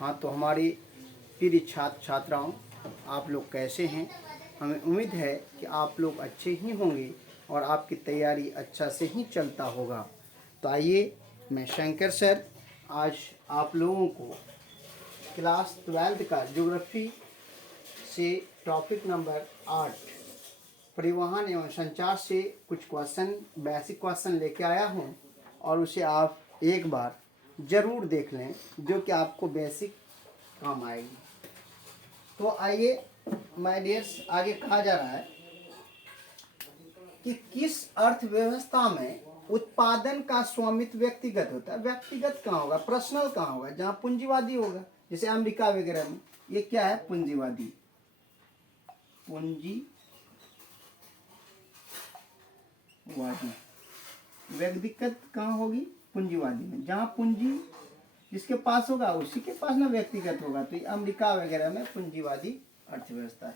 हाँ, तो हमारी प्रिय छात्र छात्राओं, आप लोग कैसे हैं? हमें उम्मीद है कि आप लोग अच्छे ही होंगे और आपकी तैयारी अच्छा से ही चलता होगा। तो आइए, मैं शंकर सर आज आप लोगों को क्लास 12th का ज्योग्राफी से टॉपिक नंबर 8 परिवहन एवं संचार से कुछ क्वेश्चन, बेसिक क्वेश्चन लेके आया हूँ और उसे आप एक बार ज़रूर देख लें, जो कि आपको बेसिक काम आएगी। तो आइए माय डियर्स, आगे कहा जा रहा है कि किस अर्थव्यवस्था में उत्पादन का स्वामित्व व्यक्तिगत होता है। व्यक्तिगत कहाँ होगा? पर्सनल कहाँ होगा? जहाँ पूंजीवादी होगा, जैसे अमेरिका वगैरह में। ये क्या है? पूंजीवादी। पूंजीवादी व्यक्तिगत कहाँ होगी? पूंजीवादी में। जहाँ पूंजी जिसके पास होगा उसी के पास ना व्यक्तिगत होगा। तो ये अमेरिका वगैरह में पूंजीवादी अर्थव्यवस्था है।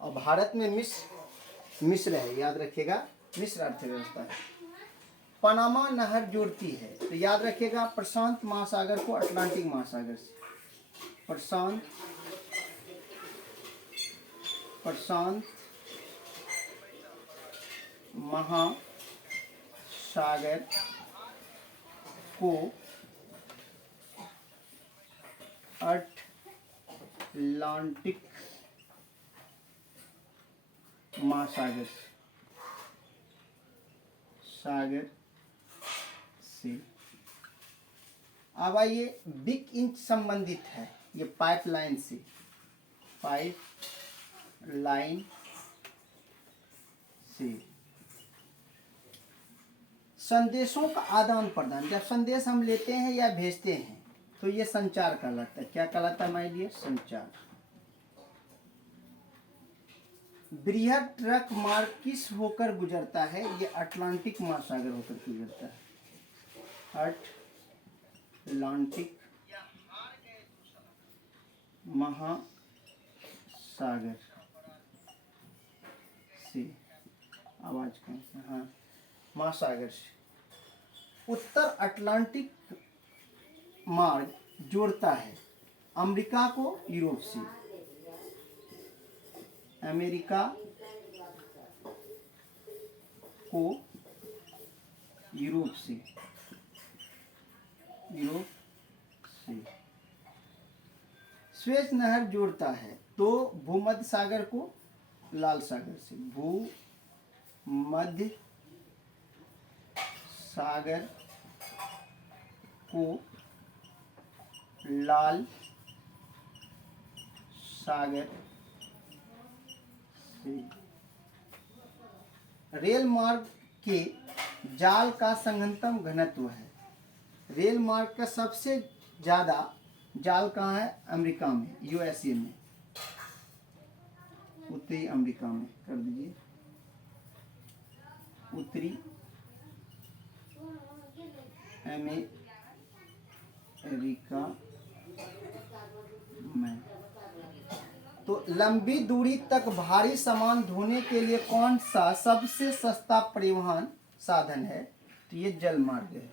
और भारत में मिश्र है, याद रखिएगा, मिश्र अर्थव्यवस्था है। पनामा नहर जोड़ती है, तो याद रखिएगा प्रशांत महासागर को अटलांटिक महासागर से। प्रशांत महासागर को अटलांटिक महासागर से। अब आइए, बिग इंच संबंधित है ये पाइपलाइन से। पाइपलाइन से संदेशों का आदान प्रदान। जब संदेश हम लेते हैं या भेजते हैं तो ये संचार कहलाता है। क्या कहलाता है माय डियर? संचार। बृहद ट्रक मार्ग किस होकर गुजरता है? ये अटलांटिक महासागर होकर गुजरता है। अटलांटिक महासागर से। आवाज कहाँ से? हाँ, महासागर से। उत्तर अटलांटिक मार्ग जोड़ता है अमेरिका को यूरोप से। अमेरिका को यूरोप से। स्वेज नहर जोड़ता है तो भूमध्य सागर को लाल सागर से। भूमध्य सागर को लाल सागर से। रेल मार्ग के जाल का संघनतम घनत्व है। रेल मार्ग का सबसे ज्यादा जाल कहाँ है? अमेरिका में, यूएसए में, उत्तरी अमेरिका में। कर दीजिए उत्तरी अमेरिका में। तो लंबी दूरी तक भारी सामान ढोने के लिए कौन सा सबसे सस्ता परिवहन साधन है? तो ये जल मार्ग है।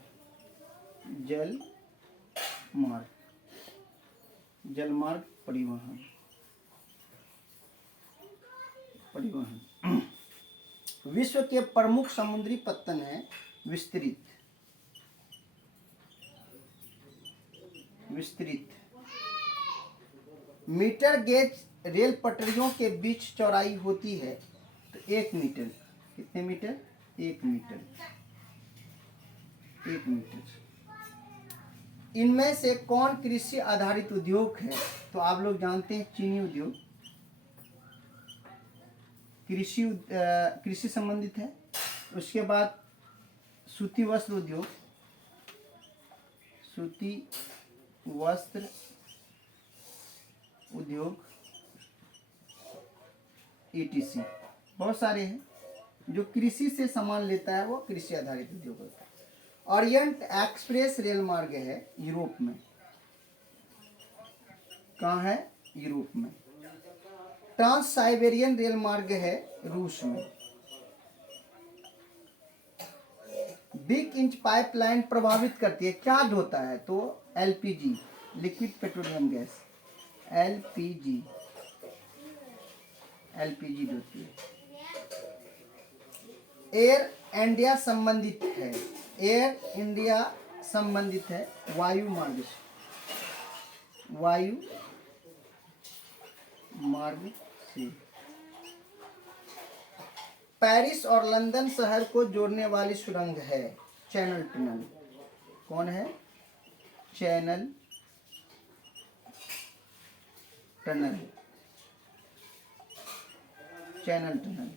जल मार्ग परिवहन। विश्व के प्रमुख समुद्री पत्तन है विस्तृत। मीटर गेज रेल पटरियों के बीच चौड़ाई होती है तो 1 मीटर। कितने मीटर? 1 मीटर। इनमें से कौन कृषि आधारित उद्योग है? तो आप लोग जानते हैं चीनी उद्योग कृषि संबंधित है। उसके बाद सूती वस्त्र उद्योग, ETC बहुत सारे हैं। जो कृषि से सामान लेता है वो कृषि आधारित उद्योग होता है। ओरिएंट एक्सप्रेस रेल मार्ग है यूरोप में। कहाँ है? यूरोप में। ट्रांस साइबेरियन रेल मार्ग है रूस में। बिग इंच पाइपलाइन प्रभावित करती है, क्या ढोता है? तो LPG, liquid petroleum gas, LPG, LPG होती है। एयर इंडिया संबंधित है, एयर इंडिया संबंधित है वायु मार्ग से, वायु मार्ग से। पेरिस और लंदन शहर को जोड़ने वाली सुरंग है चैनल टनल। कौन है? Channel tunnel, channel tunnel.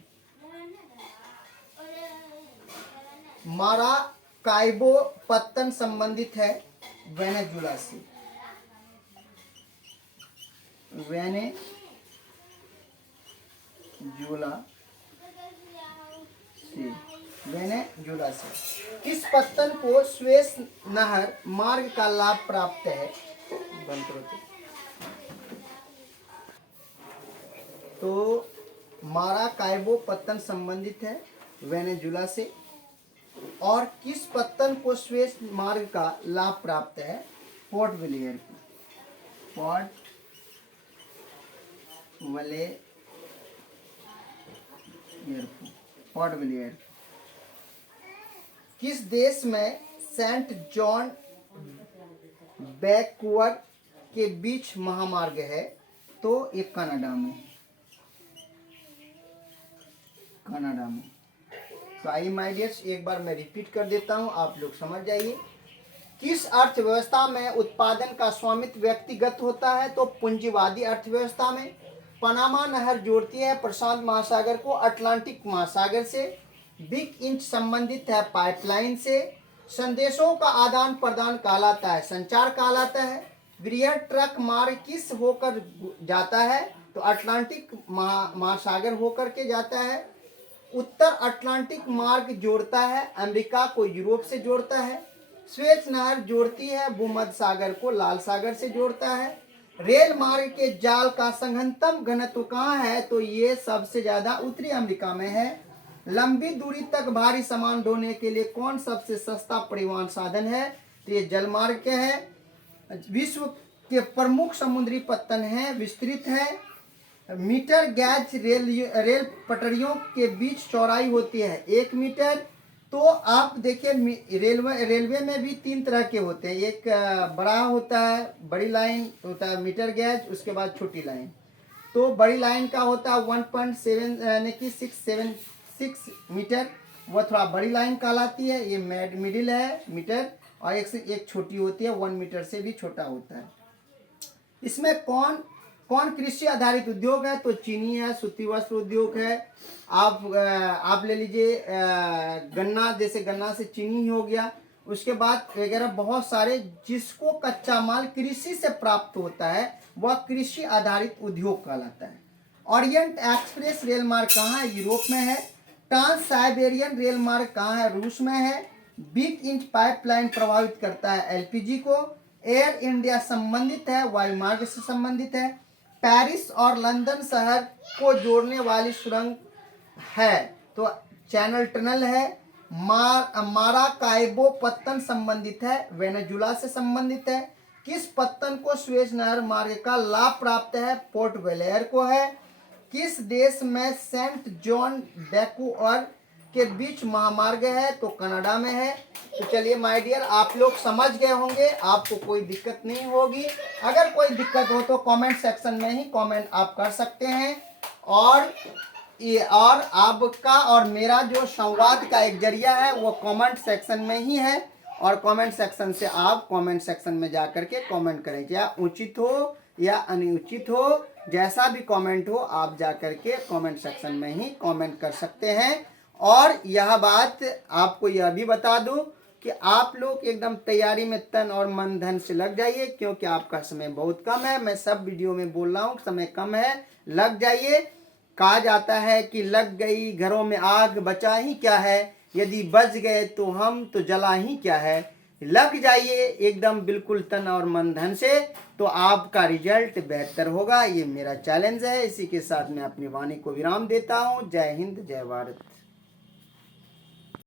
Maracaibo पत्तन संबंधित है वेनेजुला से, वेनेजुला से, वेनेजुला से। इस पत्तन को स्वेस नहर मार्ग का लाभ प्राप्त है। बंद करो तो माराकाइबो पत्तन संबंधित है वेनेजुला से, और किस पत्तन को स्वेस मार्ग का लाभ प्राप्त है? पोर्ट ब्लेयर को, पोर्ट ब्लेयर, पोर्ट ब्लेयर। किस देश में सेंट जॉन बैकवर के बीच महामार्ग है? तो ये कनाडा में, कनाडा में। तो आइए माय डियर्स, एक बार मैं रिपीट कर देता हूं, आप लोग समझ जाइए। किस अर्थव्यवस्था में उत्पादन का स्वामित्व व्यक्तिगत होता है? तो पूंजीवादी अर्थव्यवस्था में। पनामा नहर जोड़ती है प्रशांत महासागर को अटलांटिक महासागर से। बिग इंच संबंधित है पाइपलाइन से। संदेशों का आदान प्रदान कहलाता है संचार कहलाता है। बृहद ट्रक मार्ग किस होकर जाता है? तो अटलांटिक महासागर होकर के जाता है। उत्तर अटलांटिक मार्ग जोड़ता है अमेरिका को यूरोप से जोड़ता है। स्वेज नहर जोड़ती है भूमध्य सागर को लाल सागर से जोड़ता है। रेल मार्ग के जाल का संघनतम घनत्व कहाँ है? तो ये सबसे ज्यादा उत्तरी अमेरिका में है। लंबी दूरी तक भारी सामान ढोने के लिए कौन सबसे सस्ता परिवहन साधन है? तो ये जल मार्ग के है। विश्व के प्रमुख समुद्री पत्तन है, विस्तृत है। मीटर गैज रेल पटरियों के बीच चौड़ाई होती है 1 मीटर। तो आप देखिए रेलवे में भी 3 तरह के होते हैं। एक बड़ा होता है, बड़ी लाइन होता है मीटर गैज, उसके बाद छोटी लाइन। तो बड़ी लाइन का होता है 1.7 यानी कि 676 मीटर, वह थोड़ा बड़ी लाइन कहलाती है। ये मिडिल है मीटर, और एक छोटी होती है 1 मीटर से भी छोटा होता है। इसमें कौन कृषि आधारित उद्योग है? तो चीनी है, सूती वस्त्र उद्योग है। आप ले लीजिए गन्ना, जैसे गन्ना से चीनी ही हो गया। उसके बाद वगैरह बहुत सारे जिसको कच्चा माल कृषि से प्राप्त होता है वह कृषि आधारित उद्योग कहलाता है। ओरिएंट एक्सप्रेस रेल मार्ग कहाँ है? यूरोप में है। ट्रांस साइबेरियन रेल मार्ग कहाँ है? रूस में है। बिग इंच पाइपलाइन प्रभावित करता है एलपीजी को। एयर इंडिया संबंधित है वायु मार्ग से संबंधित है। पेरिस और लंदन शहर को जोड़ने वाली सुरंग है तो चैनल टनल है। माराकाइबो पत्तन संबंधित है, वेनेजुला से संबंधित है। किस पत्तन को स्वेज नहर मार्ग का लाभ प्राप्त है? पोर्ट ब्लेयर को है। किस देश में सेंट जॉन बैकवर के बीच महामार्ग है? तो कनाडा में है। तो चलिए माय डियर, आप लोग समझ गए होंगे, आपको कोई दिक्कत नहीं होगी। अगर कोई दिक्कत हो तो कमेंट सेक्शन में ही कमेंट आप कर सकते हैं। और आपका और मेरा जो संवाद का एक जरिया है वो कमेंट सेक्शन में ही है, और कमेंट सेक्शन से आप कमेंट सेक्शन में जा करके कमेंट करें, या उचित हो या अनुचित हो, जैसा भी कमेंट हो आप जा करके कमेंट सेक्शन में ही कमेंट कर सकते हैं। और यह बात आपको यह भी बता दूं कि आप लोग एकदम तैयारी में तन और मन धन से लग जाइए, क्योंकि आपका समय बहुत कम है। मैं सब वीडियो में बोल रहा हूँ समय कम है, लग जाइए। कहा जाता है कि लग गई घरों में आग बचा ही क्या है, यदि बच गए तो हम तो जला ही क्या है। लग जाइए एकदम बिल्कुल तन और मन धन से, तो आपका रिजल्ट बेहतर होगा। ये मेरा चैलेंज है। इसी के साथ मैं अपनी वाणी को विराम देता हूँ। जय हिंद, जय भारत।